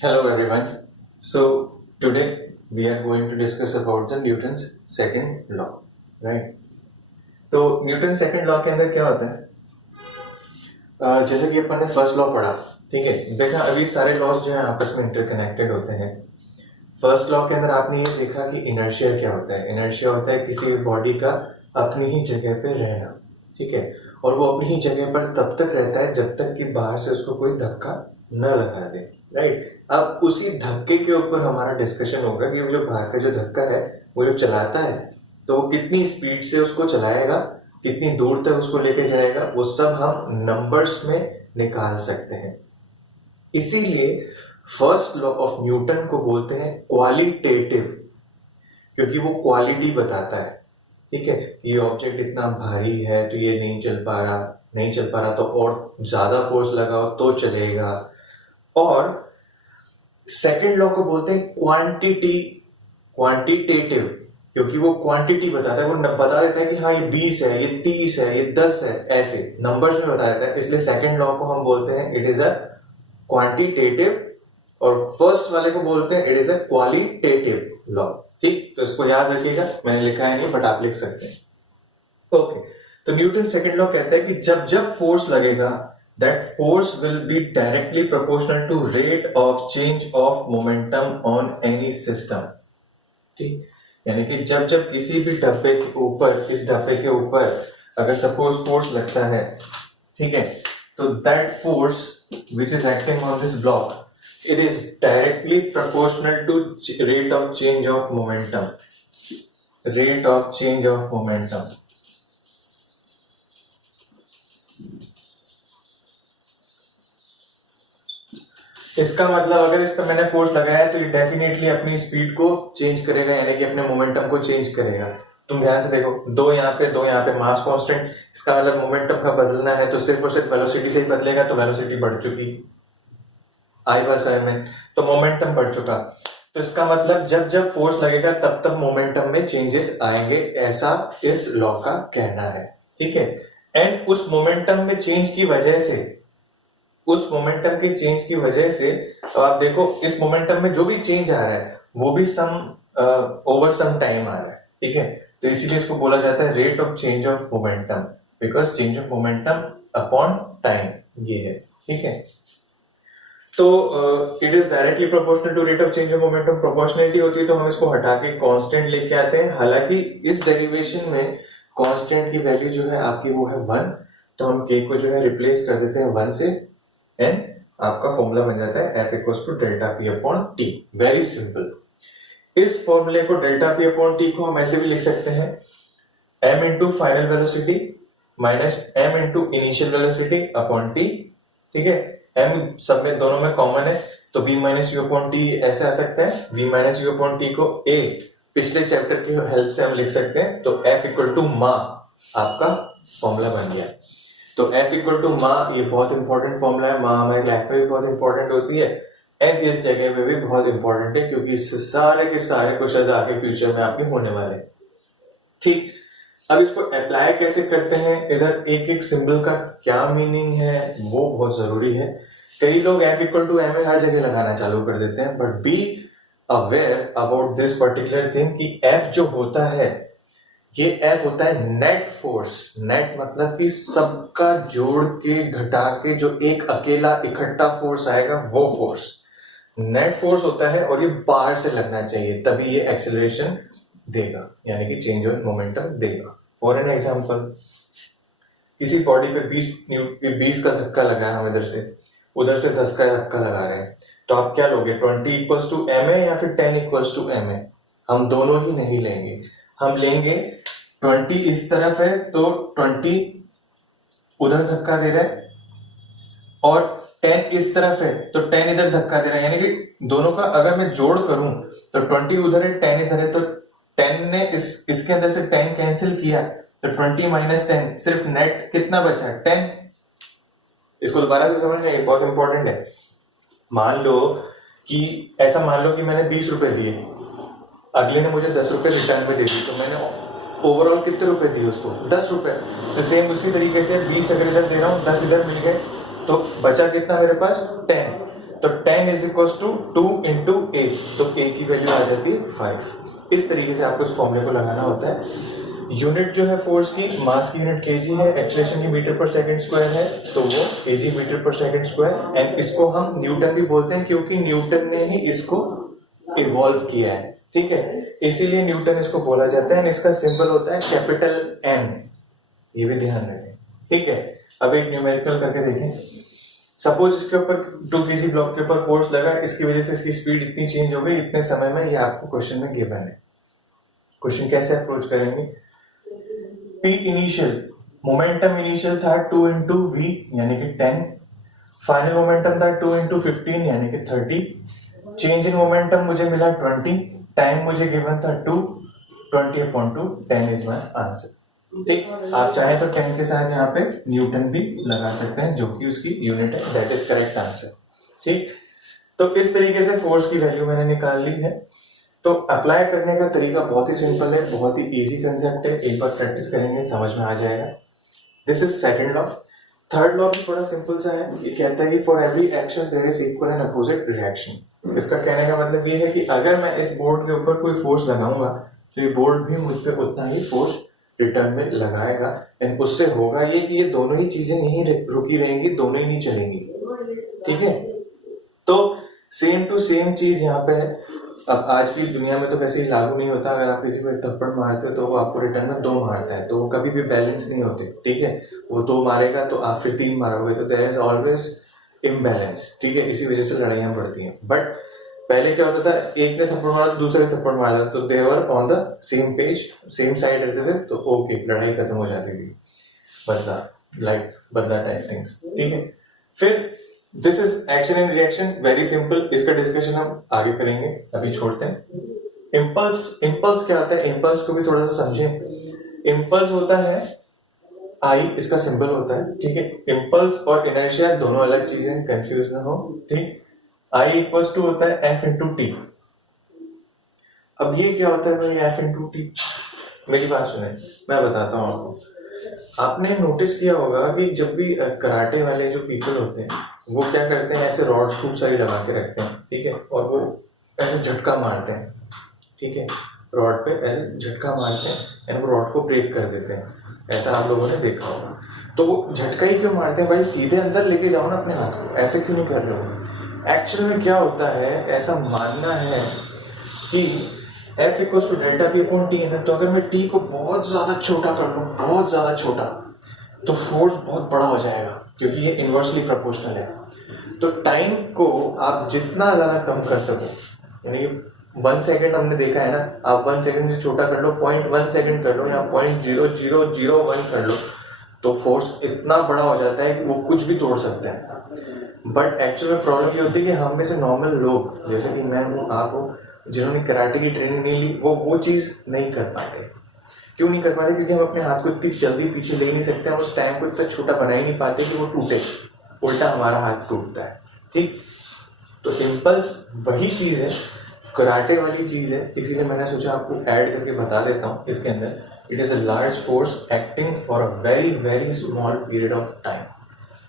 Hello everyone. So today we are going to discuss about the Newton's second law, right? तो Newton second law के अंदर क्या होता है? जैसे कि अपन ने फर्स्ट लॉ पढ़ा, ठीक है, देखा अभी सारे लॉज जो है आपस में इंटरकनेक्टेड होते हैं। फर्स्ट लॉ के अंदर आपने ये देखा कि इनर्शिया क्या होता है। इनर्शिया होता है किसी भी बॉडी का अपनी ही जगह पे रहना, ठीक है, और वो अपनी ही जगह पर तब तक रहता है जब तक कि बाहर से उसको कोई धक्का न लगा दे, राइट। अब उसी धक्के के ऊपर हमारा डिस्कशन होगा कि वो जो बाहर का जो धक्का है वो जो चलाता है तो वो कितनी स्पीड से उसको चलाएगा, कितनी दूर तक उसको लेके जाएगा, वो सब हम नंबर्स में निकाल सकते हैं। इसीलिए फर्स्ट लॉ ऑफ न्यूटन को बोलते हैं क्वालिटेटिव, क्योंकि वो क्वालिटी बताता है, ठीक है। ये ऑब्जेक्ट इतना भारी है तो ये नहीं चल पा रहा तो और ज्यादा फोर्स लगाओ तो चलेगा। और सेकंड लॉ को बोलते हैं क्वांटिटेटिव, क्योंकि वो क्वांटिटी बताता है, वो बता देता है कि हाँ ये 20 है, ये 30 है, ये 10 है, ऐसे नंबर्स में बता देता है। इसलिए सेकंड लॉ को हम बोलते हैं इट इज अ क्वांटिटेटिव, और फर्स्ट वाले को बोलते हैं it is a qualitative law, ठीक। तो इसको याद रखिएगा, मैंने लिखा है नहीं बट आप लिख सकते हैं। ओके, तो न्यूटन सेकंड लॉ कहता है कि जब जब फोर्स लगेगा that force will be directly proportional to rate of change of momentum on any system, ठीक। यानी कि जब जब किसी भी डब्बे के ऊपर, इस डब्बे के ऊपर अगर सपोज फोर्स लगता है, ठीक है, तो that force which is acting on this block, it is directly proportional to rate of change of momentum, rate of change of momentum। इसका मतलब अगर इस पर मैंने फोर्स लगाया है तो ये डेफिनेटली अपनी स्पीड को चेंज करेगा, यानी कि अपने मोमेंटम को चेंज करेगा। तुम ध्यान से देखो, दो यहाँ पे मास कांस्टेंट, इसका मतलब मोमेंटम का बदलना है तो सिर्फ और सिर्फ वेलोसिटी से ही बदलेगा, तो वेलोसिटी बढ़ चुकी आई बस आई में, तो मोमेंटम बढ़ चुका। तो इसका मतलब जब जब फोर्स लगेगा तब तब मोमेंटम में चेंजेस आएंगे, ऐसा इस लॉ का कहना है, ठीक है। एंड उस मोमेंटम में चेंज की वजह से, उस मोमेंटम के चेंज की वजह से, तो आप देखो इस मोमेंटम में जो भी चेंज आ रहा है वो भी ओवर सम टाइम आ रहा है, ठीक है। तो इसीलिए इसको बोला जाता है rate of change of momentum, because change of momentum upon time, ये है, ठीक है। तो it is directly proportional to rate of change of momentum. Proportionality होती है तो हम इसको हटा के कांस्टेंट लेके आते हैं। हालांकि इस डेरिवेशन में कांस्टेंट की वैल्यू जो है आपकी वो है 1, तो हम k को जो है रिप्लेस कर देते हैं 1 से, एंड आपका फॉर्मूला बन जाता है F equals to delta P upon T. Very simple. इस फॉर्मूले को डेल्टा पी अपॉन टी को हम ऐसे भी लिख सकते हैं m into final velocity minus m into initial velocity upon T, ठीक है। m सब में दोनों में कॉमन है तो v minus you upon T ऐसे आ सकता है। v minus you upon T को a पिछले चैप्टर की हेल्प से हम लिख सकते हैं, तो F इक्वल टू मा आपका फॉर्मूला बन गया। तो F इक्वल टू मा, ये बहुत इंपॉर्टेंट फॉर्मूला है, मा हमारी लाइफ में भी बहुत इंपॉर्टेंट होती है एंड इस जगह पे भी बहुत इंपॉर्टेंट है, क्योंकि इससे सारे के सारे क्वेश्चन आगे फ्यूचर में आपके होने वाले, ठीक। अब इसको अप्लाई कैसे करते हैं, इधर एक एक सिंबल का क्या मीनिंग है वो बहुत जरूरी है। कई लोग F इक्वल टू एम हर जगह लगाना चालू कर देते हैं, but be aware about this particular thing कि F जो होता है, ये F होता है नेट फोर्स। नेट मतलब कि सबका जोड़ के घटा के जो एक अकेला इकट्ठा फोर्स आएगा वो फोर्स नेट फोर्स होता है, और ये बाहर से लगना चाहिए तभी ये एक्सेलरेशन देगा, यानी कि चेंज ऑफ मोमेंटम देगा। फॉर एन एग्जांपल, किसी बॉडी पे 20 का धक्का लगा है, हम इधर से उधर से 10 का धक्का लगा रहे हैं, तो आप क्या लोगे, 20 इक्वल्स टू एम ए या फिर 10 इक्वल्स टू एम ए? हम दोनों ही नहीं लेंगे, हम लेंगे 20 इस तरफ है तो 20 उधर धक्का दे रहा है, और 10 इस तरफ है तो 10 इधर धक्का दे रहा है, यानी कि दोनों का अगर मैं जोड़ करूं तो 20 उधर है 10 इधर है, तो 10 ने इसके अंदर से 10 कैंसिल किया तो 20 माइनस 10, सिर्फ नेट कितना बचा, 10। इसको दोबारा से समझना, ये बहुत इंपॉर्टेंट है। मान लो कि मैंने 20 रुपए दिए, अगले ने मुझे 10 रुपए रिटर्न में दे दी, तो मैंने ओवरऑल कितने रुपए दिए उसको, 10 रुपए। तो सेम उसी तरीके से 20 अगर इधर दे रहा हूँ, 10 इधर मिल गए, तो बचा कितना मेरे पास, 10। तो 10 इज इक्वल टू 2 इंटू ए, तो ए की वैल्यू आ जाती है 5। इस तरीके से आपको इस फॉर्मूले को लगाना होता है। यूनिट जो है फोर्स की, मास की यूनिट केजी है, एक्सेलरेशन की मीटर पर सेकंड स्क्वायर है, तो वो केजी मीटर पर सेकंड स्क्वायर, एंड इसको हम न्यूटन भी बोलते हैं क्योंकि न्यूटन ने ही इसको इवॉल्व किया है, ठीक है, इसीलिए न्यूटन इसको बोला जाता है। एंड इसका सिंबल होता है कैपिटल एन, ये भी ध्यान रखें, ठीक है। अब एक न्यूमेरिकल करके देखें। सपोज इसके ऊपर 2 kg ब्लॉक के ऊपर फोर्स लगा, इसकी वजह से इसकी स्पीड इतनी चेंज हो गई इतने समय में, ये आपको क्वेश्चन में गिवन है। क्वेश्चन कैसे अप्रोच करेंगे? P इनिशियल, मोमेंटम इनिशियल था 2 इंटू वी यानी कि 10, फाइनल मोमेंटम था 2 इंटू 15 यानी कि 30, चेंज इन मोमेंटम मुझे मिला 20, टाइम मुझे गिवन था 2, 20/2, 10 इज माय आंसर। ठीक, आप चाहें तो 10 के साथ यहाँ पे न्यूटन भी लगा सकते हैं जो कि उसकी यूनिट है, दैट इज करेक्ट आंसर। ठीक, तो इस तरीके से फोर्स की वैल्यू मैंने निकाल ली है। तो अप्लाई करने का तरीका बहुत ही सिंपल है, बहुत ही इजी कंसेप्ट है, एक बार प्रैक्टिस करेंगे समझ में आ जाएगा। This is second law. Third law भी बड़ा सिंपल सा है, ये कहता है कि for every action there is equal and opposite reaction. इसका कहने का मतलब ये है कि अगर मैं इस बोर्ड के ऊपर कोई फोर्स लगाऊंगा तो ये बोर्ड भी मुझ पर उतना ही फोर्स रिटर्न में लगाएगा, एंड उससे होगा ये कि ये दोनों ही चीजें नहीं रुकी रहेंगी, दोनों ही नहीं चलेंगी। ठीक है, तो सेम टू सेम चीज यहाँ पे है। अब आज की दुनिया में तो वैसे ही लागू नहीं होता, अगर आप किसी को एक थप्पड़ मारते हो तो वो आपको रिटर्न में 2 मारता है, तो वो कभी भी बैलेंस नहीं होते। ठीक है, वो 2 मारेगा तो आप फिर 3 मारोगे, तो देयर इज ऑलवेज इम्बैलेंस। ठीक है, इसी वजह से लड़ाइयां बढ़ती हैं। बट पहले क्या होता था, एक ने थप्पड़ मारा दूसरे थप्पड़ मारा, तो they were on the same page, same side रहते थे, तो ओके लड़ाई खत्म हो जाती थी। बदला टाइप थिंग्स। ठीक है, फिर this is action and reaction, very simple, इसका डिस्कशन हम आगे करेंगे, अभी छोड़ते हैं। इम्पल्स क्या होता है, इम्पल्स को भी थोड़ा सा समझें। इम्पल्स होता है आई, इसका सिंबल होता है। ठीक है, इम्पल्स और इनर्शिया दोनों अलग चीजें, कंफ्यूज ना हो। ठीक, I इक्वल्स टू होता है F इंटू टी। अब ये क्या होता है भाई F इंटू टी? मेरी बात सुने, मैं बताता हूँ आपको। आपने नोटिस किया होगा कि जब भी कराटे वाले जो पीपल होते हैं वो क्या करते हैं, ऐसे रॉड्स खूब सारी लगा के रखते हैं, ठीक है, और वो ऐसे झटका मारते हैं। ठीक है, रॉड पे ऐसे झटका मारते हैं एंड वो रॉड को ब्रेक कर देते हैं, ऐसा आप लोगों ने देखा होगा। तो वो झटका ही क्यों मारते हैं भाई? सीधे अंदर लेके जाओ ना अपने हाथ को, ऐसे क्यों नहीं कर रहे हो? एक्चुअल में क्या होता है, ऐसा मानना है कि F equals to delta P upon T है ना, तो अगर मैं टी को बहुत ज़्यादा छोटा कर लूँ, बहुत ज़्यादा छोटा, तो फोर्स बहुत बड़ा हो जाएगा क्योंकि ये इन्वर्सली प्रोपोर्शनल है। तो टाइम को आप जितना ज़्यादा कम कर सको, यानी 1 सेकेंड हमने देखा है ना, आप 1 सेकेंड से छोटा कर लो, 0.1 सेकेंड कर लो या 0.0001 कर लो, तो फोर्स इतना बड़ा हो जाता है कि वो कुछ भी तोड़ सकता है। बट एक्चुअल में प्रॉब्लम ये होती है कि हम में से नॉर्मल लोग, जैसे कि मैं हूँ, आप हो, जिन्होंने कराटे की ट्रेनिंग नहीं ली, वो चीज़ नहीं कर पाते। क्यों नहीं कर पाते? क्योंकि हम अपने हाथ को इतनी जल्दी पीछे ले नहीं सकते, हम उस टाइम को इतना छोटा बना ही नहीं पाते कि वो टूटे, उल्टा हमारा हाथ टूटता है। ठीक, तो इम्पल्स वही चीज़ है, कराटे वाली चीज़ है, इसीलिए मैंने सोचा आपको ऐड करके बता देता हूँ इसके अंदर। It is a large force acting for a very very small period of time.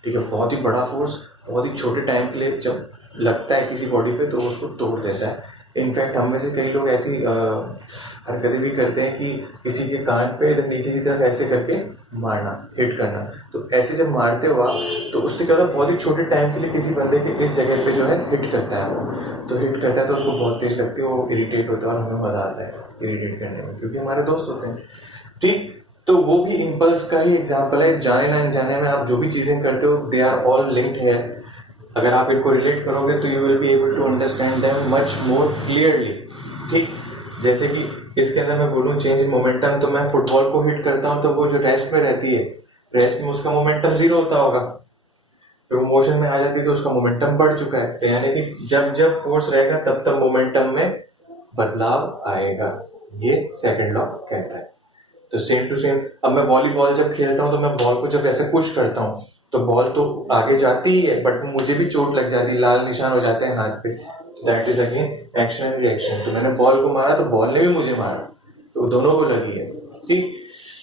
ठीक है, बहुत ही बड़ा फोर्स बहुत ही छोटे टाइम के लिए जब लगता है किसी बॉडी पे तो उसको तोड़ देता है। इनफैक्ट हम में से कई लोग ऐसी हरकतें भी करते हैं कि किसी के कान पे इधर नीचे की तरफ ऐसे करके मारना, हिट करना। तो ऐसे जब मारते हो आप, तो उससे क्या होता है, बहुत ही छोटे टाइम के लिए किसी बंदे के इस जगह पे जो है हिट करता है वो, तो हिट करता है तो उसको बहुत तेज लगती है, वो इरिटेट होता है और हमें मज़ा आता है इरिटेट करने में, क्योंकि हमारे दोस्त होते हैं। ठीक, तो वो भी इम्पल्स का ही एग्जाम्पल है। जाने ना जाने में आप जो भी चीज़ें करते हो, दे आर ऑल लिंक्ड है। अगर आप इनको रिलेट करोगे तो you will be able to understand them much more clearly. ठीक, जैसे कि इसके अंदर मैं बोलूँ चेंज इन मोमेंटम, तो मैं फुटबॉल को हिट करता हूँ तो वो जो रेस्ट में रहती है, रेस्ट में उसका मोमेंटम 0 होता होगा, फिर वो मोशन में आ जाती है तो उसका मोमेंटम बढ़ चुका है। तो यानी कि जब जब फोर्स रहेगा तब तब मोमेंटम में बदलाव आएगा, ये सेकंड लॉ कहता है। तो सेम टू सेम, अब मैं वॉलीबॉल जब खेलता हूँ तो मैं बॉल को जब ऐसे पुश करता हूँ तो बॉल तो आगे जाती ही है, बट मुझे भी चोट लग जाती है, लाल निशान हो जाते हैं हाथ पे। That is again action and reaction. तो मैंने बॉल को मारा तो बॉल ने भी मुझे मारा, तो दोनों को लगी है। ठीक,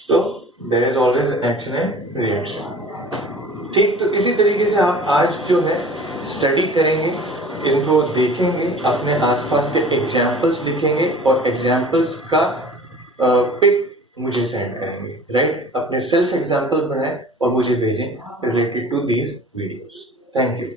तो there is always action and reaction. ठीक, तो इसी तरीके से आप आज जो है स्टडी करेंगे, इनको देखेंगे, अपने आसपास के एग्जाम्पल्स लिखेंगे और एग्जाम्पल्स का पिक मुझे सेंड करेंगे, राइट? अपने सेल्फ एग्जाम्पल बनाएं और मुझे भेजें related to these videos. Thank you.